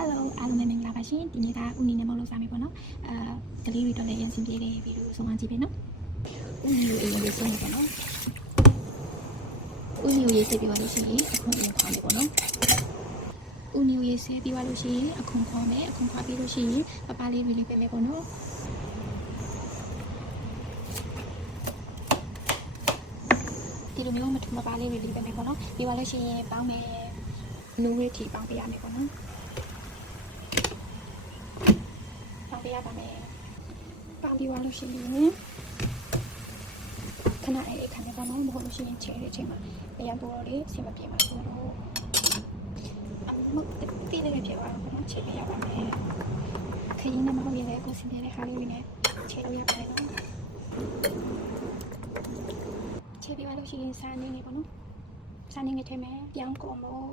Hello အားလုံးပဲမင်္ဂလာပါရှင်ဒီနေ့ကဦးနီနဲ့မဟုတ်လို့စားမယ်ပေါ့နော်ကလေးတွေတော့လည်းရန်စင်ပြေးတဲ့ဗီဒီယိုဆုံးမကြည့်ပဲနော်ဦးနီကိုအေးရေးစင်းနေပေါ့နော်ဦးနီကိုရေးစပြီးသွားလို့ရှိရင်အခုအရင်ခေါင်းလေးပေါ့နော်ဦးနီကိုရေးစပြီးသွားလို့ရှိရင်အခုခေါင်းမယ်အခုခေါ်ပြီးလို့ရှိရင်ပပလေးတွေလေးပဲမယ်ပေါ့နော်ဒီလိုမျိုးမထူမပါလေးတွေလေးပဲမယ်ပေါ့နော်ပြီးသွားလို့ရှိရင်ပေါင်းမယ်နူးဝေးထီပေါင်းပေးရမယ်ပေါ့နော်ပေးရပါမယ်။ပေါင်းပြီးသွားလို့ရှိရင်ခဏလေးခံနေပါတော့မဟုတ်လို့ရှိရင်ချဲတဲ့အချိန်မှာအရင်ပေါ်လေးအဆင်မပြေပါဘူးလို့မတိလေးပြေသွားတော့ချဲပေးရပါမယ်။ခရင်နဲ့မဟုတ်ရင်လည်းကိုစင်တဲ့ခါလေးနဲ့ချဲလို့ရပါတယ်နော်။ချဲပေးသွားလို့ရှိရင်စားနေနေပေါ့နော်။စားနေနေထဲမှာပြောင်းကုန်မို့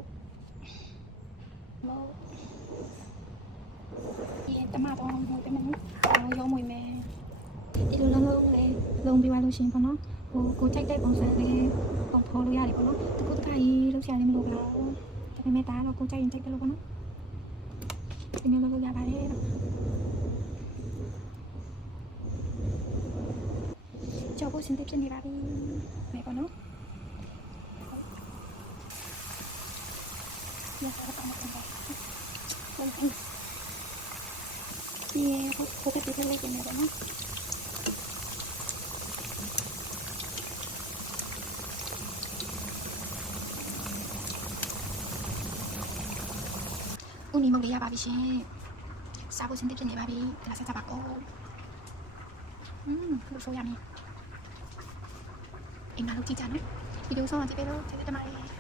တမတော့ဟိုတမန်ရောမွေမယ်ဒီလိုလုံးလေးလုံးပြီးသွားလို့ရှိရင်ပေါ့နော်ဟိုကိုကြိုက်တဲ့ပုံစံလေးပုံဖော်လို့ရတယ်ပေါ့နော်တကူတခါကြီးလုပ်ချင်လည်းမလုပ်ဘူးဒါပေမဲ့ဒါတော့ကိုကြိုက်ရင်ကြိုက်တယ်လို့ပေါ့နော်ဒီမျိုးလုပ်ရပါတယ်ကြောက်ဖို့စင်tiếpဖြစ်နေပါပြီမယ်ပေါ့နော်ရတာတော့မဟုတ်ဘူးဒီဟိုကတည်းကလေးကနေပါနော်ဦးနီမုတ်လေးရပါပြီရှင်စားဖို့စင်tiếpဖြစ်နေပါပြီဒါဆက်စားပါဦးလို့ဆိုရမယ်အိမ်မှာလုပ်ကြည့်ကြနော်ဗီဒီယိုဆောင်ကြည့်ပေးလို့ကျေးဇူးတင်ပါတယ်